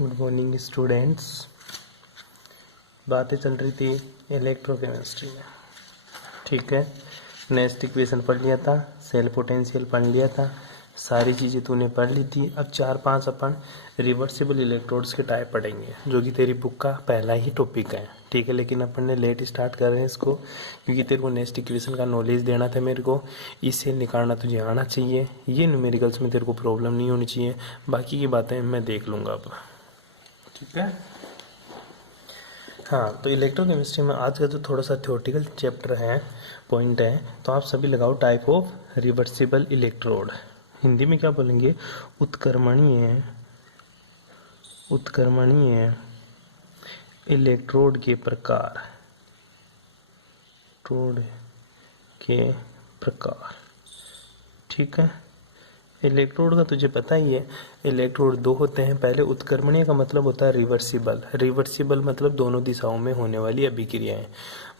Good morning students. बातें चल रही थी इलेक्ट्रोकेमिस्ट्री में, ठीक है। नेक्स्ट इक्वेशन पढ़ लिया था, सेल पोटेंशियल पढ़ लिया था, सारी चीज़ें तूने पढ़ ली थी। अब 4-5 अपन रिवर्सिबल इलेक्ट्रोड्स के टाइप पढ़ेंगे, जो कि तेरी बुक का पहला ही टॉपिक है, ठीक है। लेकिन अपन ने लेट स्टार्ट कर रहे हैं इसको, क्योंकि तेरे को नेक्स्ट इक्वेशन का नॉलेज देना था मेरे को। इससे निकालना तुझे आना चाहिए, ये न्यूमेरिकल्स में तेरे को प्रॉब्लम नहीं होनी चाहिए। बाकी की बातें मैं देख लूँगा अब, ठीक है। हाँ, तो इलेक्ट्रोकेमिस्ट्री में आज का जो थोड़ा सा थ्योरेटिकल चैप्टर है, पॉइंट है, तो आप सभी लगाओ type of reversible electrode. Hindi में क्या बोलेंगे? उत्क्रमणीय इलेक्ट्रोड के प्रकार, ठीक है। इलेक्ट्रोड का तुझे पता ही है, इलेक्ट्रोड दो होते हैं। पहले उत्क्रमणीय का मतलब होता है रिवर्सिबल मतलब दोनों दिशाओं में होने वाली अभिक्रियाएं,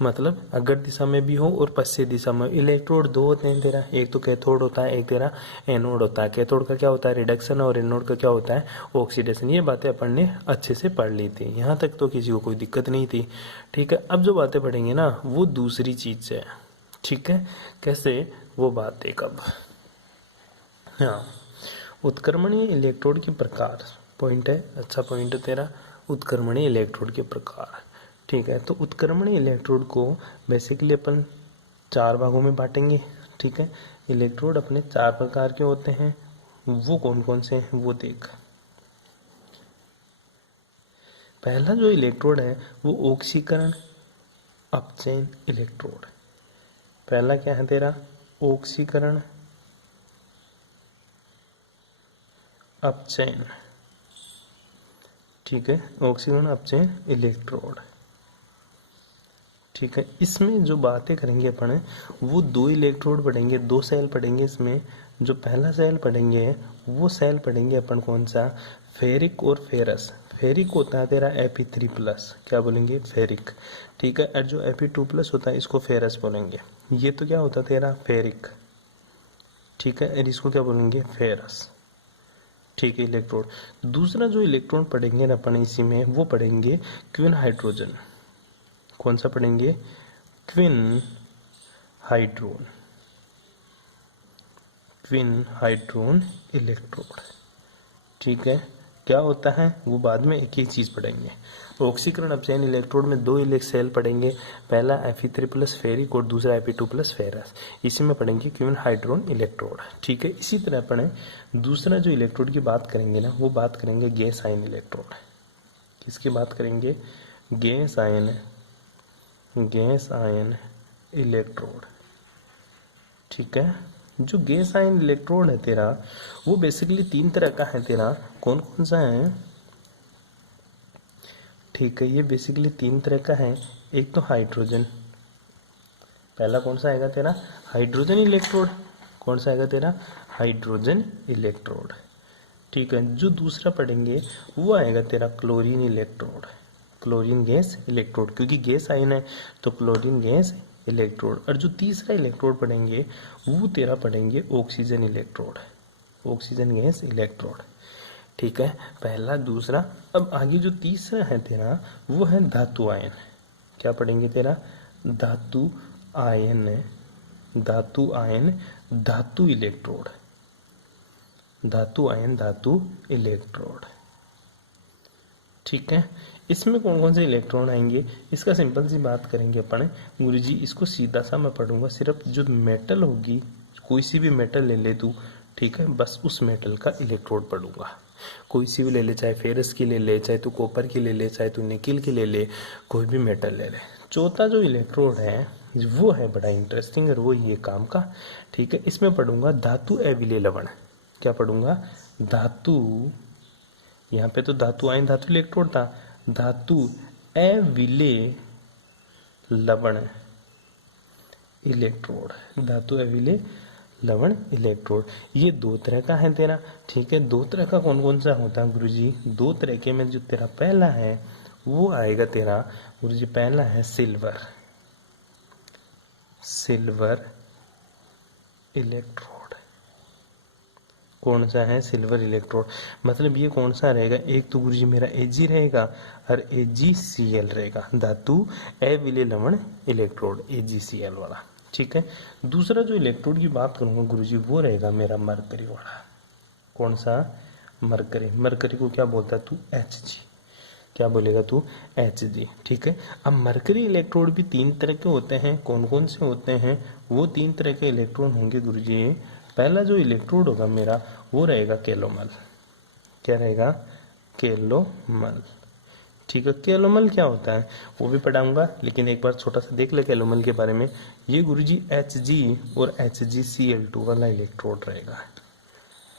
मतलब अग्र दिशा में भी हो और पश्चिम दिशा में। इलेक्ट्रोड दो होते हैं तेरा, एक तो कैथोड होता है, एक तेरा एनोड होता है। कैथोड का क्या होता है? रिडक्शन, और एनोड का क्या होता है? ऑक्सीडेशन। ये बातें अपन ने अच्छे से पढ़ ली थी, यहाँ तक तो किसी को कोई दिक्कत नहीं थी, ठीक है। अब जो बातें पढ़ेंगे ना, वो दूसरी चीज से, ठीक है। कैसे? वो बात देख अब। हाँ, उत्क्रमणीय इलेक्ट्रोड के प्रकार पॉइंट है, अच्छा पॉइंट है तेरा, उत्क्रमणीय इलेक्ट्रोड के प्रकार, ठीक है। तो उत्क्रमणीय इलेक्ट्रोड को बेसिकली अपन 4 भागों में बांटेंगे, ठीक है। इलेक्ट्रोड अपने 4 प्रकार के होते हैं, वो कौन कौन से हैं वो देख। पहला जो इलेक्ट्रोड है वो ऑक्सीकरण अपचयन इलेक्ट्रोड। पहला क्या है तेरा? ऑक्सीकरण अपचयन, ठीक है। ऑक्सीकरण अपचयन इलेक्ट्रोड, ठीक है। इसमें जो बातें करेंगे अपन वो 2 इलेक्ट्रोड पढ़ेंगे, 2 सेल पढ़ेंगे इसमें। जो पहला सेल पढ़ेंगे वो सेल पढ़ेंगे अपन कौन सा? फेरिक और फेरस। फेरिक होता है तेरा Fe3+, क्या बोलेंगे? फेरिक, ठीक है। और जो Fe2+ होता है इसको फेरस बोलेंगे। ये तो क्या होता है तेरा? फेरिक, ठीक है। और इसको क्या बोलेंगे? फेरस, ठीक है। इलेक्ट्रोड दूसरा जो इलेक्ट्रॉन पढ़ेंगे ना अपन इसी में, वो पढ़ेंगे क्विन हाइड्रोजन। कौन सा पढ़ेंगे? क्विन हाइड्रोन इलेक्ट्रोड, ठीक है। क्या होता है वो बाद में एक एक चीज पढ़ेंगे। ऑक्सीकरण अपचयन इलेक्ट्रोड में 2 सेल पढ़ेंगे, पहला Fe3+ फेरिक और दूसरा Fe2+ फेरस। इसी में पढ़ेंगे क्विन हाइड्रोन इलेक्ट्रोड, ठीक है। इसी तरह अपन दूसरा जो इलेक्ट्रोड की बात करेंगे ना, वो बात करेंगे गैस आयन इलेक्ट्रोड। किसकी बात करेंगे? गैस आयन इलेक्ट्रोड, ठीक है। जो गैस आयन इलेक्ट्रोड है तेरा, वो बेसिकली 3 तरह का है तेरा। कौन कौन सा है? ठीक है, ये बेसिकली 3 तरह का है। एक तो हाइड्रोजन, पहला कौन सा आएगा तेरा? Hydrogen electrode. कौन सा आएगा तेरा? हाइड्रोजन इलेक्ट्रोड, ठीक है। जो दूसरा पढ़ेंगे वो आएगा तेरा chlorine electrode, chlorine gas electrode, क्योंकि गैस आयन है तो क्लोरीन गैस इलेक्ट्रोड। और जो तीसरा इलेक्ट्रोड पढ़ेंगे वो तेरा पढ़ेंगे oxygen electrode, oxygen gas electrode, ठीक है। पहला, दूसरा। अब आगे जो तीसरा है तेरा वो है धातु आयन। क्या पढ़ेंगे तेरा? धातु आयन धातु इलेक्ट्रोड, धातु आयन धातु इलेक्ट्रोड, ठीक है। इसमें कौन कौन से इलेक्ट्रॉन आएंगे, इसका सिंपल सी बात करेंगे अपन। गुरुजी इसको सीधा सा मैं पढ़ूंगा, सिर्फ जो मेटल होगी, कोई सी भी मेटल ले ले तू, ठीक है, बस उस मेटल का इलेक्ट्रोड पढ़ूंगा। कोई सी भी ले ले, चाहे फेरस की ले ले, चाहे तू कॉपर की ले ले, चाहे तू निकिल की ले ले, कोई भी मेटल ले ले। चौथा जो इलेक्ट्रोड है वो है बड़ा इंटरेस्टिंग, और वो ये काम का, ठीक है। इसमें पढ़ूंगा धातु अविलेय लवण। क्या पढ़ूंगा? धातु, यहाँ पे तो धातु आयन धातु इलेक्ट्रोड था, धातु अविलेय लवण इलेक्ट्रोड, धातु अविलेय लवण इलेक्ट्रोड। ये 2 तरह का है तेरा, ठीक है। 2 तरह का कौन कौन सा होता है गुरुजी? 2 तरह के में जो तेरा पहला है वो आएगा तेरा गुरुजी, पहला है सिल्वर इलेक्ट्रोड, कौन सा है, सिल्वर इलेक्ट्रोड। मतलब ये कौन सा रहेगा, एक तो गुरुजी मेरा Ag रहेगा और AgCl रहेगा, धातु अविलेय लवण इलेक्ट्रोड AgCl वाला। ठीक है। दूसरा जो इलेक्ट्रोड की बात करूंगा गुरुजी वो रहेगा मेरा मरकरी वाला। कौन सा, मरकरी। मरकरी को क्या बोलता है तू, Hg। क्या बोलेगा तू, Hg। ठीक है। अब मरकरी इलेक्ट्रोड भी 3 तरह के होते हैं। कौन कौन से होते हैं, वो 3 तरह के इलेक्ट्रॉन होंगे गुरुजी। पहला जो इलेक्ट्रोड होगा मेरा वो रहेगा केलोमल। क्या रहेगा, केलोमल। ठीक है। केलोमल क्या होता है वो भी पढ़ाऊंगा, लेकिन एक बार छोटा सा देख ले केलोमल के बारे में। ये गुरुजी Hg और HgCl2 वाला इलेक्ट्रोड रहेगा।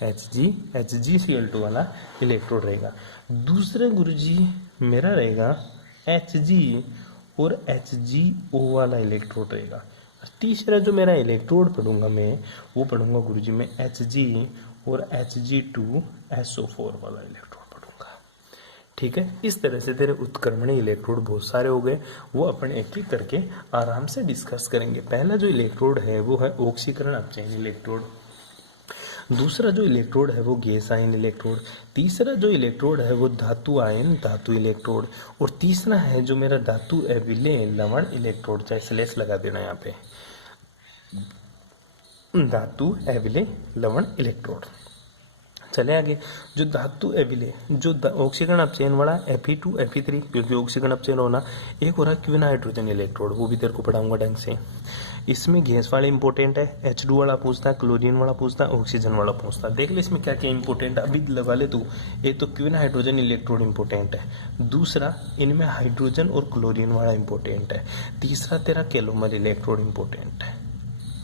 HgCl2 वाला इलेक्ट्रोड रहेगा। दूसरा गुरुजी मेरा रहेगा Hg और HgO वाला इलेक्ट्रोड रहेगा। तीसरा जो मेरा इलेक्ट्रोड पढ़ूंगा मैं वो पढ़ूंगा गुरुजी मैं Hg और Hg2SO4 वाला इलेक्ट्रोड पढ़ूंगा। ठीक है। इस तरह से तेरे उत्क्रमणीय इलेक्ट्रोड बहुत सारे हो गए, वो अपन एक एक करके आराम से डिस्कस करेंगे। पहला जो इलेक्ट्रोड है वो है ऑक्सीकरण अपचयन इलेक्ट्रोड। दूसरा जो इलेक्ट्रोड है वो गैस आयन इलेक्ट्रोड। तीसरा जो इलेक्ट्रोड है वो धातु आयन धातु इलेक्ट्रोड। और तीसरा है जो मेरा धातु अविलेय लवण इलेक्ट्रोड। चाहे स्लेश लगा देना यहाँ पे, धातु अविलेय लवण इलेक्ट्रोड। चले आगे। जो धातु अविलेय, जो ऑक्सीकरण अपचयन वाला Fe2 Fe3, क्योंकि ऑक्सीकरण अपचयन होना। एक हो रहा क्विन हाइड्रोजन इलेक्ट्रोड, वो भी तेरे को पढ़ाऊंगा ढंग से। इसमें गैस वाला इंपॉर्टेंट है, H2 वाला पूछता है, क्लोरीन वाला पूछता है, ऑक्सीजन वाला पूछता है। देख ले इसमें क्या क्या इंपॉर्टेंट है, अभी लगा ले तू। एक तो क्विन हाइड्रोजन इलेक्ट्रोड इंपॉर्टेंट है। दूसरा इनमें हाइड्रोजन और क्लोरीन वाला इंपॉर्टेंट है। तीसरा तेरा केलोमल इलेक्ट्रोड इंपॉर्टेंट है।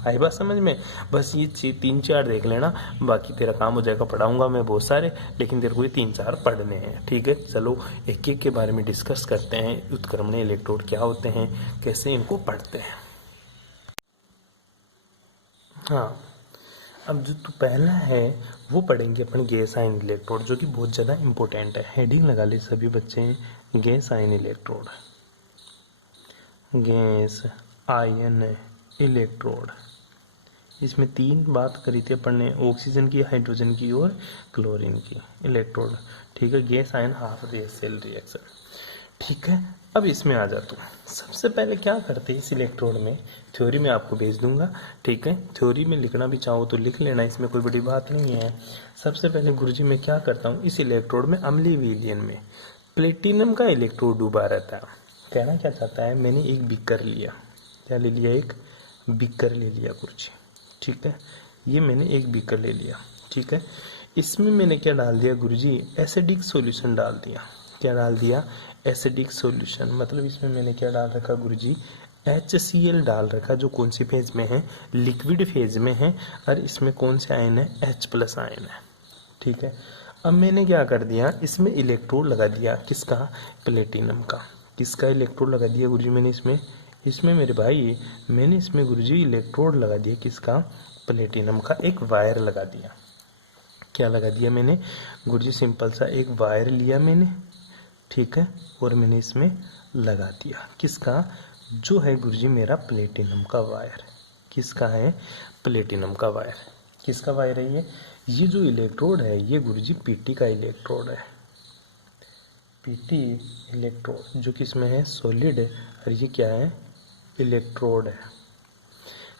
आई बात समझ में। बस ये 3-4 देख लेना, बाकी तेरा काम हो जाएगा। पढ़ाऊंगा मैं बहुत सारे, लेकिन तेरे को ये 3-4 पढ़ने हैं। ठीक है। चलो एक एक के बारे में डिस्कस करते हैं। उत्क्रमणीय इलेक्ट्रोड क्या होते हैं, कैसे इनको पढ़ते हैं। हाँ, अब जो तू पहला है वो पढ़ेंगे अपन गैस आयन इलेक्ट्रोड, जो कि बहुत ज़्यादा इंपॉर्टेंट है। हेडिंग लगा ले सभी बच्चे, gas ion electrode. Gas ion electrode, इसमें 3 बात करी थी अपन ने, ऑक्सीजन की, हाइड्रोजन की और क्लोरीन की इलेक्ट्रोड। ठीक है। Gas ion half cell reaction. ठीक है। अब इसमें आ जा तू। सबसे पहले क्या करते हैं इस इलेक्ट्रोड में, थ्योरी में आपको भेज दूंगा। ठीक है। थ्योरी में लिखना भी चाहो तो लिख लेना, इसमें कोई बड़ी बात नहीं है। सबसे पहले गुरुजी मैं क्या करता हूँ, इस इलेक्ट्रोड में अम्लीय विलयन में प्लेटिनम का इलेक्ट्रोड डूबा रहता है। कहना क्या चाहता है, मैंने एक बीकर लिया। क्या ले लिया, एक बीकर ले लिया गुरुजी। ठीक है। ये मैंने एक बीकर ले लिया। ठीक है। इसमें मैंने क्या डाल दिया गुरुजी, एसिडिक सॉल्यूशन डाल दिया। क्या डाल दिया, एसिडिक सॉल्यूशन। मतलब इसमें मैंने क्या डाल रखा गुरुजी, HCl डाल रखा, जो कौन सी फेज में है, लिक्विड फेज में है। और इसमें कौन से आयन है, H+ आयन है। ठीक है। अब मैंने क्या कर दिया, इसमें इलेक्ट्रोड लगा दिया, किसका, प्लेटिनम का। किसका इलेक्ट्रोड लगा दिया गुरुजी मैंने इसमें मेरे भाई, मैंने इसमें गुरुजी इलेक्ट्रोड लगा दिया, किसका, प्लेटिनम का। एक वायर लगा दिया। क्या लगा दिया मैंने गुरुजी, सिंपल सा एक वायर लिया मैंने। ठीक है। और मैंने इसमें लगा दिया, किसका, जो है गुरुजी मेरा प्लेटिनम का वायर। किसका है, प्लेटिनम का वायर। किसका वायर है ये जो इलेक्ट्रोड है ये गुरुजी Pt का इलेक्ट्रोड है। Pt इलेक्ट्रोड जो किसमें है, सॉलिड है। और ये क्या है, इलेक्ट्रोड है।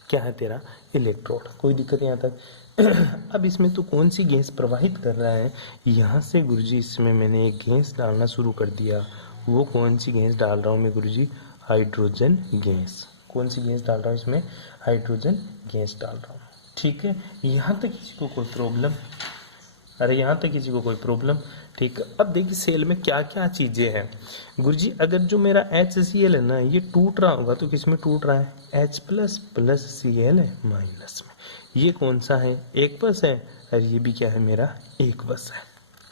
क्या है तेरा, इलेक्ट्रोड। कोई दिक्कत यहाँ तक। अब इसमें तो कौन सी गैस प्रवाहित कर रहा है, यहाँ से गुरुजी इसमें मैंने एक गैस डालना शुरू कर दिया। वो कौन सी गैस डाल रहा हूँ मैं गुरुजी, हाइड्रोजन गैस। कौन सी गैस डाल रहा हूँ इसमें, हाइड्रोजन गैस डाल रहा हूँ। ठीक है। यहाँ तक किसी को कोई प्रॉब्लम, अरे यहाँ तक किसी को कोई प्रॉब्लम। ठीक है। अब देखिए सेल में क्या क्या चीजें हैं गुरुजी। अगर जो मेरा HCl है ना, ये टूट रहा होगा तो किस में टूट रहा है, H+ + Cl है माइनस में। ये कौन सा है, एक बस है। और ये भी क्या है मेरा, एक बस है।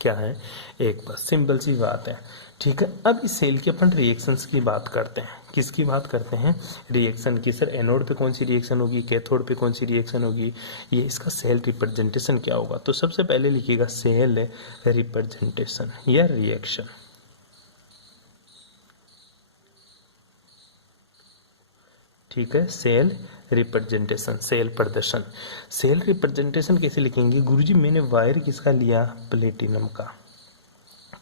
क्या है, एक बस। सिंपल सी बात है। ठीक है। अब इस सेल की अपन रिएक्शंस की बात करते हैं। किसकी बात करते हैं, रिएक्शन की। सर एनोड पे कौन सी रिएक्शन होगी, कैथोड पे कौन सी रिएक्शन होगी, ये इसका सेल रिप्रेजेंटेशन क्या होगा। तो सबसे पहले लिखिएगा सेल रिप्रेजेंटेशन या रिएक्शन। ठीक है। सेल रिप्रेजेंटेशन, सेल प्रदर्शन। सेल रिप्रेजेंटेशन कैसे लिखेंगे गुरुजी? मैंने वायर किसका लिया? प्लेटिनम का।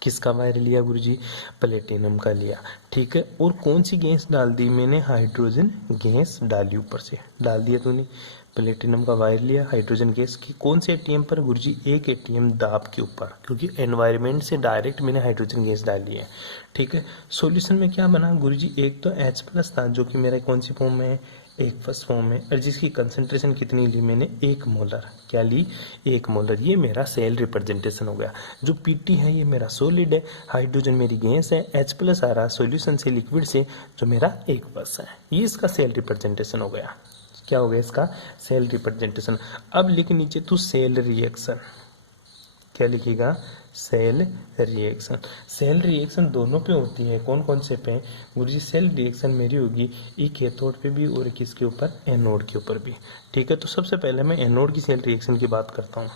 किसका वायर लिया गुरुजी? प्लेटिनम का लिया, ठीक है। और कौन सी गैस डाल दी मैंने? हाइड्रोजन गैस डाली, ऊपर से डाल दिया तूने। प्लेटिनम का वायर लिया, हाइड्रोजन गैस की कौन से एटीएम पर गुरुजी? एक एटीएम दाब के ऊपर, क्योंकि एनवायरनमेंट से डायरेक्ट मैंने हाइड्रोजन गैस डाली है, ठीक है। सॉल्यूशन में क्या बना गुरुजी? एक तो H+ था जो कि मेरा कौन सी फॉर्म में है? एक्वस फॉर्म में, और जिसकी कंसंट्रेशन कितनी ली मैंने? 1 मोलर। क्या ली? 1 मोलर। ये मेरा सेल रिप्रेजेंटेशन हो गया। जो Pt है ये मेरा सॉलिड है, हाइड्रोजन मेरी गैस है, H+ आ रहा सॉल्यूशन से, लिक्विड से, जो मेरा एक्वस है। ये इसका सेल रिप्रेजेंटेशन हो गया। क्या हो गया इसका? Cell representation. अब लिख नीचे तू सेल रिएक्शन। क्या लिखेगा? Cell reaction. सेल रिएक्शन दोनों पे होती है, कौन कौन से पे? गुरुजी सेल रिएक्शन मेरी होगी एक कैथोड पे भी और किसके ऊपर? एनोड के ऊपर भी, ठीक है। तो सबसे पहले मैं एनोड की सेल रिएक्शन की बात करता हूँ,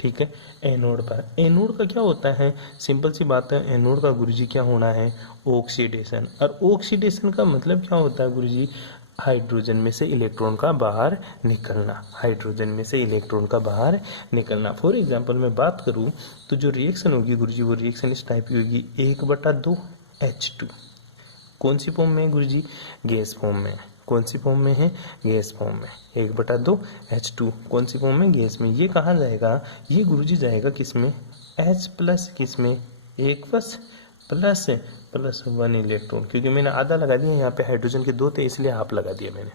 ठीक है। एनोड पर, एनोड का क्या होता है? सिंपल सी बात है, एनोड का गुरुजी क्या होना है? ऑक्सीडेशन। और ऑक्सीडेशन का मतलब क्या होता है गुरुजी? हाइड्रोजन में से इलेक्ट्रॉन का बाहर निकलना, हाइड्रोजन में से इलेक्ट्रॉन का बाहर निकलना। फॉर एग्जांपल मैं बात करूं तो जो रिएक्शन होगी गुरुजी वो रिएक्शन इस टाइप की होगी, 1/2 H2। कौन सी फॉर्म में है गुरुजी? गैस फॉर्म में। कौन सी फॉर्म में है? गैस फॉर्म में। 1/2 H2 कौन सी फॉर्म में? गैस में। ये कहाँ जाएगा? ये गुरुजी जाएगा किसमें? H+ किसमें? एक्वस +1 इलेक्ट्रॉन, क्योंकि मैंने आधा लगा दिया, यहाँ पे हाइड्रोजन के 2 थे इसलिए हाफ लगा दिया मैंने।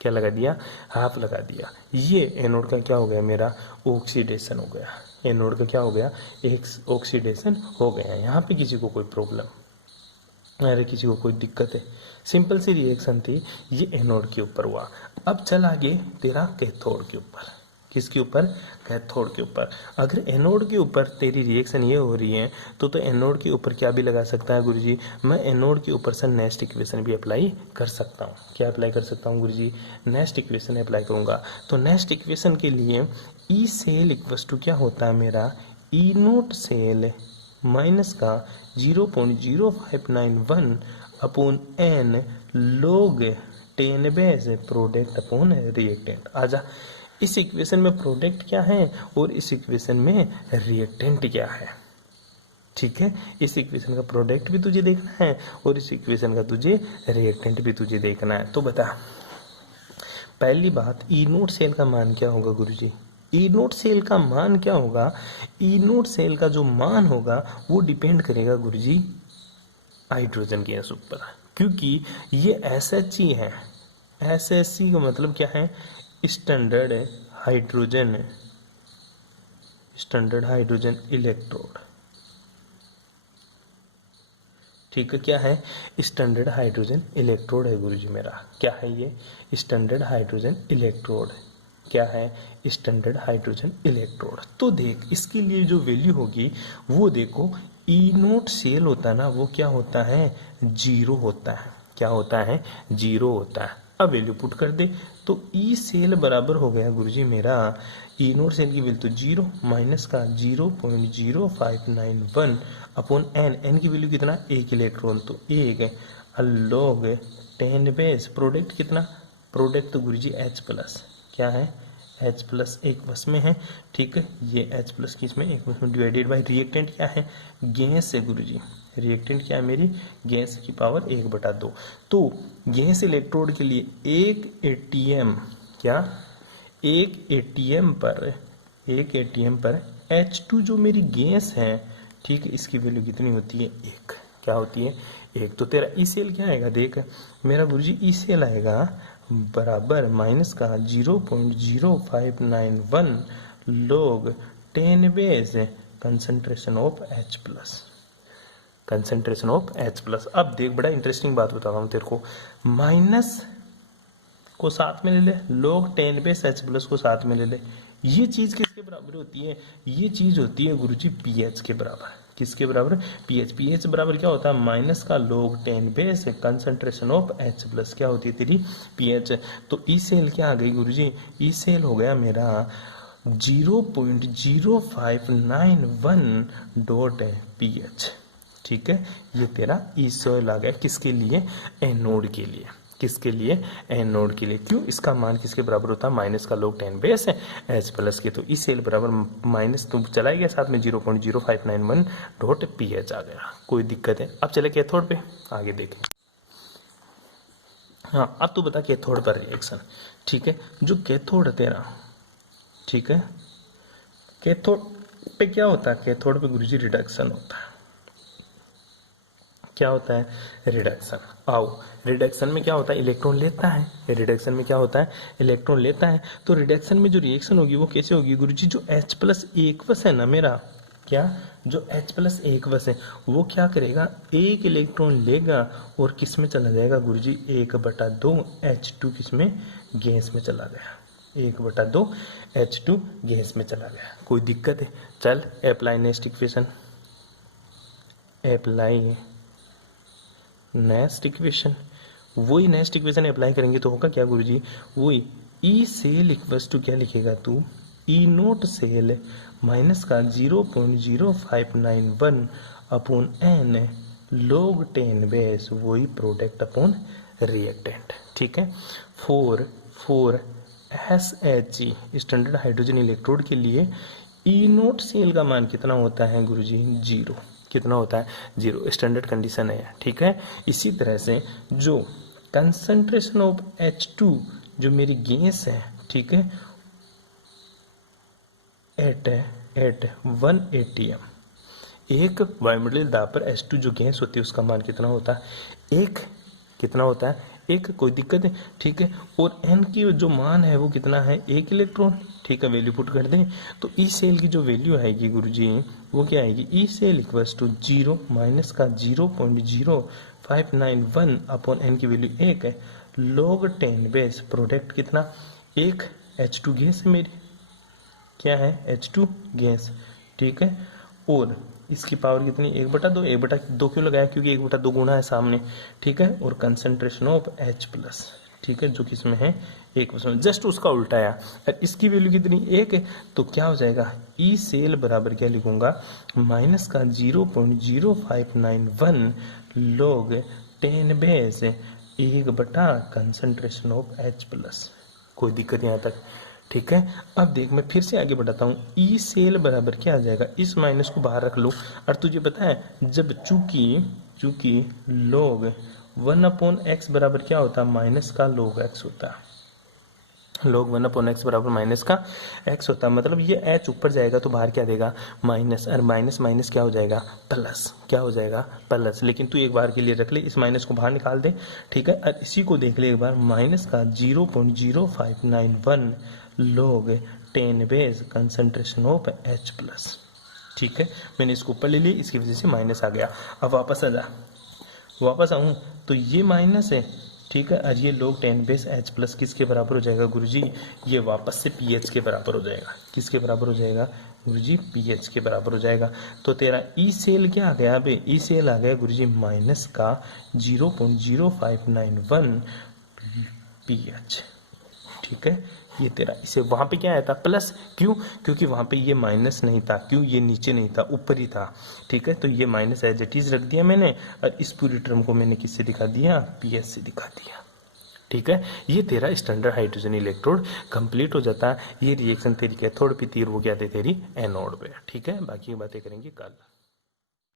क्या लगा दिया? हाफ लगा दिया। ये एनोड का क्या हो गया? मेरा ऑक्सीडेशन हो गया। एनोड का क्या हो गया? एक ऑक्सीडेशन हो गया। यहाँ पे किसी को कोई प्रॉब्लम, अरे किसी को कोई दिक्कत है? सिंपल सी रिएक्शन थी, ये एनोड के ऊपर हुआ। अब चल आगे तेरा कैथोड के ऊपर। किसके ऊपर? कैथोड के ऊपर। अगर एनोड के ऊपर तेरी रिएक्शन ये हो रही है तो एनोड के ऊपर क्या भी लगा सकता है गुरुजी? मैं एनोड के ऊपर से नेक्स्ट इक्वेशन भी अप्लाई कर सकता हूँ। क्या अप्लाई कर सकता हूँ गुरुजी? नेक्स्ट इक्वेशन अप्लाई करूंगा। तो नेक्स्ट इक्वेशन के लिए ई सेल इक्वस टू क्या होता है मेरा? ई नोट सेल माइनस का 0.0591 upon n log 10 base product upon reactant. आजा, इस इक्वेशन में प्रोडक्ट क्या है और इस इक्वेशन में रिएक्टेंट क्या है, ठीक है। इस इक्वेशन का प्रोडक्ट भी तुझे देखना है और इस इक्वेशन का तुझे रिएक्टेंट भी तुझे देखना है। तो बता, पहली बात, ई नोट सेल का मान क्या होगा गुरुजी? ई नोट सेल का मान क्या होगा? ई नोट सेल का जो मान होगा वो डिपेंड करेगा गुरुजी हाइड्रोजन गैस ऊपर, क्योंकि ये SHE है। SHE का मतलब क्या है? Standard hydrogen, standard hydrogen electrode, ठीक है। क्या है? स्टैंडर्ड हाइड्रोजन इलेक्ट्रोड है गुरुजी मेरा। क्या है ये? Standard hydrogen electrode. क्या है? Standard hydrogen electrode. तो देख, इसके लिए जो वैल्यू होगी वो देखो, ई नोट सेल होता है ना, वो क्या होता है? 0 होता है। क्या होता है? 0 होता है। अब वैल्यू पुट कर दे तो ई सेल बराबर हो गया गुरुजी मेरा, ई नोट सेल की वैल्यू तो 0 माइनस का 0.0591 अपॉन n की वैल्यू कितना? 1 इलेक्ट्रॉन, तो 1 log 10 बेस प्रोडक्ट कितना? प्रोडक्ट तो गुरुजी H+। क्या है? H+ एक बस में है, ठीक है। ये H+ की इसमें एक बस में डिवाइडेड बाई रिएक्टेंट क्या है? गैस है गुरुजी। रिएक्टेंट क्या है मेरी? गैस की पावर 1/2। तो गैस इलेक्ट्रोड के लिए एक एटीएम, क्या? एक एटीएम पर H2 जो मेरी गैस है, ठीक है, इसकी वैल्यू कितनी होती है? 1। क्या होती है? 1। तो तेरा ई सेल क्या आएगा? देख मेरा गुरुजी, ई सेल आएगा बराबर माइनस का 0.0591 log 10 base concentration of H+। Concentration of H+। अब देख, बड़ा इंटरेस्टिंग बात बता रहा हूँ तेरे को, माइनस को साथ में ले ले, log 10 बेस H+ को साथ में ले ले। ये चीज किसके बराबर होती है? ये चीज होती है गुरुजी pH के बराबर। किसके बराबर? pH। pH बराबर क्या होता है? माइनस का log 10 base concentration of H+। क्या होती है तेरी? pH। तो ई सेल क्या आ गई गुरुजी? ई सेल हो गया मेरा 0.0591 डॉट pH, ठीक है। ये तेरा ई सेल आ गया किसके लिए? एनोड के लिए। किसके लिए, एनोड के लिए। क्यों, इसका मान किसके बराबर होता है, माइनस का log 10 बेस है एच प्लस के, तो ई सेल बराबर माइनस तो चला गया साथ में 0.0591 डॉट पी एच आ गया। कोई दिक्कत है। अब चले कैथोड पे, आगे देखें। हाँ, अब तू बता कैथोड पर रिएक्शन। ठीक है, जो कैथोड है तेरा, ठीक है, कैथोड पे क्या होता है, कैथोड पे गुरुजी रिडक्शन होता है। क्या होता है, रिडक्शन। आओ, रिडक्शन में क्या होता है, इलेक्ट्रॉन लेता है। रिडक्शन में क्या होता है, इलेक्ट्रॉन लेता है। तो रिडक्शन में जो रिएक्शन होगी वो कैसे होगी गुरुजी, जो H प्लस एक्वस है ना मेरा, क्या, जो H प्लस एक्वस है वो क्या करेगा, एक इलेक्ट्रॉन लेगा और किस में चला जाएगा गुरुजी, 1/2 H2 किस में, गैस में चला गया। 1/2 H2 गैस में चला गया। कोई दिक्कत है। चल apply next equation, apply next equation. वही नेक्स्ट इक्वेशन अप्लाई करेंगे तो होगा क्या गुरुजी, वही ई सेल इक्वल्स टू क्या लिखेगा तू, ई नोट सेल माइनस का 0.0591 अपॉन एन log 10 बेस, वही प्रोडक्ट अपॉन रिएक्टेंट। ठीक है, 4 SHE स्टैंडर्ड हाइड्रोजन इलेक्ट्रोड के लिए ई नोट सेल का मान कितना होता है गुरुजी, 0। कितना होता है, 0। स्टैंडर्ड कंडीशन है। ठीक है, इसी तरह से जो कंसंट्रेशन ऑफ H2 जो मेरी गैस है, ठीक है, एट 1 ATM, एक वायुमंडलीय दाब पर H2 जो गैस होती है उसका मान कितना होता है, एक। कितना होता है, एक। कोई दिक्कत है। ठीक है, और n की जो मान है वो कितना है, 1 इलेक्ट्रॉन। ठीक है, वैल्यू पुट कर दें तो ई सेल की जो वैल्यू आएगी गुरुजी वो क्या आएगी, e cell equals to 0 minus का 0.0591 अपॉन एन की वैल्यू 1 है, log 10 बेस प्रोडक्ट कितना, 1 H2 गैस है मेरी, क्या है, H2 गैस। ठीक है, और इसकी पावर कितनी, 1/2। 1/2 क्यों लगाया, क्योंकि 1/2 गुना है सामने। ठीक है, और कंसंट्रेशन ऑफ H प्लस, ठीक है, जो किसमें है, 1%, जस्ट उसका उल्टा है। और इसकी वैल्यू कितनी, 1 है, तो क्या हो जाएगा, ई सेल बराबर क्या लिखूंगा, माइनस का 0.0591 log 10 base 1/, concentration of H plus. कोई दिक्कत यहाँ तक। ठीक है, अब देख मैं फिर से आगे बढ़ाता हूँ। ई सेल बराबर क्या आ जाएगा, इस माइनस को बाहर रख लो। और तुझे पता है जब चूंकि log 1/x बराबर क्या होता है, माइनस का log x होता है। log 1/x बराबर माइनस का x होता है, मतलब ये h ऊपर जाएगा तो बाहर क्या देगा, माइनस, और माइनस माइनस क्या हो जाएगा, प्लस। क्या हो जाएगा, प्लस। लेकिन तू एक बार के लिए रख ले, इस माइनस को बाहर निकाल दे। ठीक है, और इसी को देख ले एक बार, माइनस का 0.0591 log 10 base concentration of H plus. ठीक है, मैंने इसको ऊपर ले लिया, इसकी वजह से माइनस आ गया। अब वापस आ जा, वापस आऊँ तो ये माइनस है। ठीक है, और ये log 10 बेस H प्लस किसके बराबर हो जाएगा गुरुजी, ये वापस से pH के बराबर हो जाएगा। किसके बराबर हो जाएगा गुरुजी, pH के बराबर हो जाएगा। तो तेरा ई सेल क्या आ गया, अबे ई सेल आ गया गुरुजी माइनस का 0.0591 pH। ठीक है, ये तेरा, इसे वहां पे क्या आया था, प्लस। क्यों, क्योंकि वहां पे ये माइनस नहीं था। क्यों, ये नीचे नहीं था, ऊपर ही था। ठीक है, तो ये माइनस एज इट इज रख दिया मैंने, और इस पूरी टर्म को मैंने किससे दिखा दिया, पीएच से दिखा दिया। ठीक है, ये तेरा स्टैंडर्ड हाइड्रोजन इलेक्ट्रोड कंप्लीट हो जाता है। ये रिएक्शन तेरी कैथोड पे थी, वो क्या थे तेरी एनोड पे। ठीक है, बाकी बातें करेंगे कल।